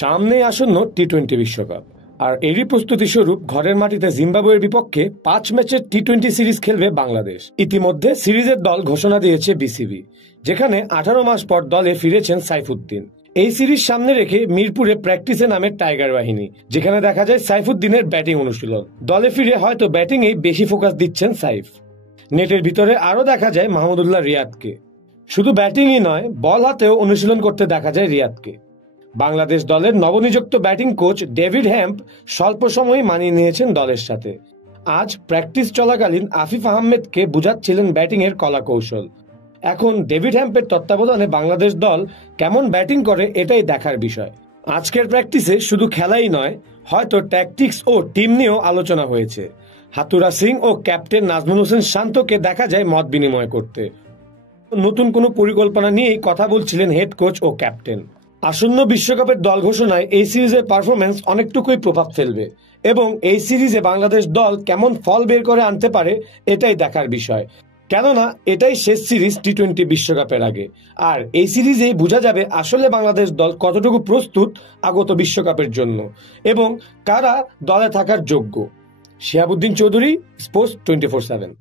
সামনে আসন্ন টি-20 বিশ্বকাপ, আর এরই প্রস্তুতি স্বরূপ ঘরের মাটিতে জিম্বাবুয়ের বিপক্ষে 5 ম্যাচের টি-20 সিরিজ খেলবে বাংলাদেশ। ইতিমধ্যে সিরিজের দল ঘোষণা দিয়েছে বিসিবি, যেখানে 18 মাস পর দলে ফিরেছেন সাইফুদ্দিন। এই সিরিজ সামনে রেখে মিরপুরে প্র্যাকটিসে নামে টাইগার বাহিনী, যেখানে দেখা যায় সাইফুদ্দিনের ব্যাটিং অনুশীলন। দলে ফিরে হয়তো ব্যাটিংয়েই বেশি ফোকাস দিচ্ছেন সাইফ। নেটের ভিতরে আরও দেখা যায় মাহমুদুল্লাহ রিয়াদকে। শুধু ব্যাটিংই নয়, বল হাতেও অনুশীলন করতে দেখা যায় রিয়াদকে। বাংলাদেশ দলের নবনিযুক্ত ব্যাটিং কোচ ডেভিড হ্যাম্প স্বল্প সময়ে মানিয়ে নিয়েছেন দলের সাথে। আজ প্র্যাকটিস চলাকালীন আফিফ আহমেদকে বুঝাচ্ছিলেন ব্যাটিংয়ের কলা কৌশল। এখন ডেভিড হ্যাম্পের তত্ত্বাবধানে বাংলাদেশ দল কেমন ব্যাটিং করে এটাই দেখার বিষয়। আজকের প্র্যাকটিসে শুধু খেলাই নয়, হয়তো ট্যাকটিক্স ও টিম নিয়েও আলোচনা হয়েছে। হাতুরা সিং ও ক্যাপ্টেন নাজমুল হোসেন শান্তকে দেখা যায় মত বিনিময় করতে। নতুন কোনো পরিকল্পনা নিয়েই কথা বলছিলেন হেড কোচ ও ক্যাপ্টেন। আসন্ন বিশ্বকাপের দল ঘোষণায় এই সিরিজের পারফরমেন্স অনেকটুকুই প্রভাব ফেলবে, এবং এই সিরিজে বাংলাদেশ দল কেমন ফল বের করে আনতে পারে এটাই দেখার বিষয়। কেননা এটাই শেষ সিরিজ টি-20 বিশ্বকাপের আগে, আর এই সিরিজেই বোঝা যাবে আসলে বাংলাদেশ দল কতটুকু প্রস্তুত আগত বিশ্বকাপের জন্য এবং কারা দলে থাকার যোগ্য। শিহাবুদ্দিন চৌধুরী, স্পোর্টস 24/7।